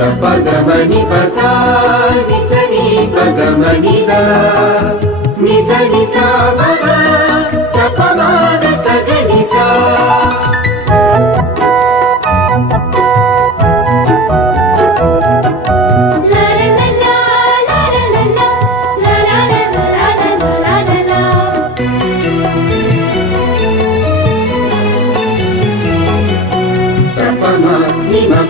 పగమని పసా నిసని పగమని దా నిజ నిసా మగ సపమాగ సగ నిసా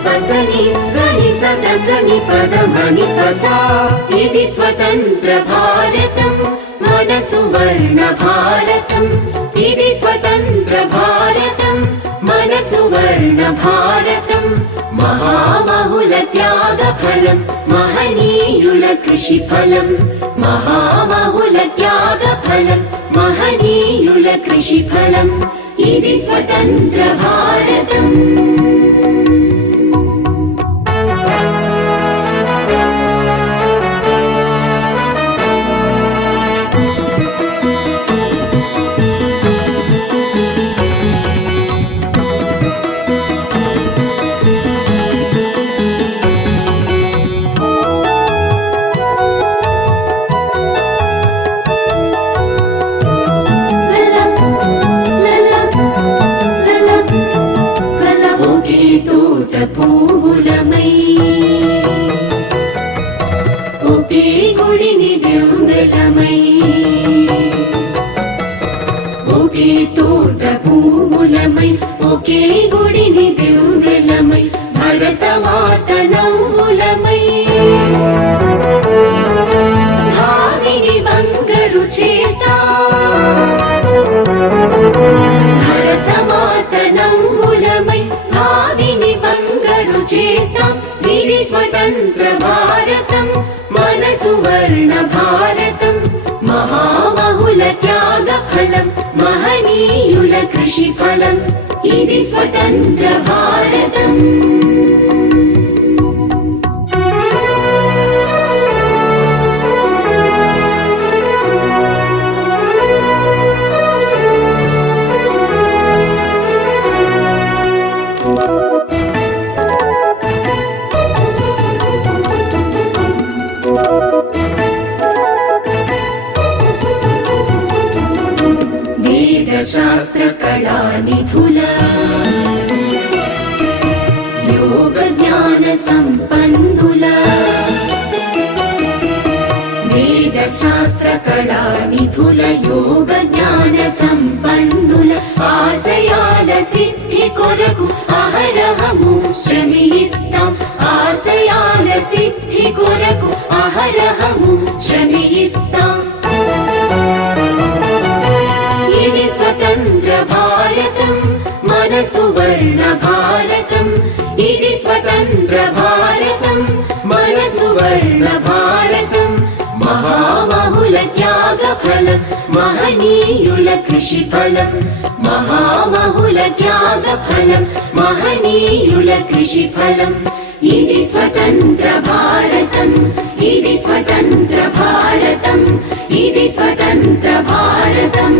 పసని గని సతసని పదమని పసా ఇది స్వతంత్ర భారతం మన సువర్ణ భారతం ఇది స్వతంత్ర భారతం మన సువర్ణ భారతం మహామహుల త్యాగ ఫలం మహనీయుల కృషి ఫలం మహామహుల త్యాగ ఫలం మహనీయుల కృషి ఫలం ఇది స్వతంత్ర భారతం పూవులమై ఒకే గుడిని దివ్వెలమై ఒకే తోట పూవులమై ఒకే గుడిని దివ్వెలమై భరతమాత నవ్వులమై భావిని బంగారు చేస్తా భరతమాత నవ్వులమై భావిని బంగారు చేస్తాం ఇది స్వతంత్ర భారతం మన సువర్ణ భారతం మహామహుల త్యాగ ఫలం మహనీయుల కృషి ఫలం ఇది స్వతంత్ర భారతం శాస్త్ర కళా నిధుల యోగ జ్ఞాన సంపన్నుల వేద శాస్త్ర కళా నిధుల యోగ జ్ఞాన సంపన్నుల ఆశయాల సిద్ధి కొరకు అహరహము శ్రమిస్తాం ఆశయాల సిద్ధి కొరకు అహరహము శ్రమిస్తాం స్వతంత్ర భారతం మన సువర్ణ భారతం ఇది స్వతంత్ర భారతం మన సువర్ణ భారతం మహామహుల త్యాగ ఫలం మహనీయుల కృషి ఫలం మహామహుల త్యాగ ఫలం మహనీయుల కృషి ఫలం ఇది స్వతంత్ర భారతం ఇది స్వతంత్ర భారతం ఇది స్వతంత్ర భారతం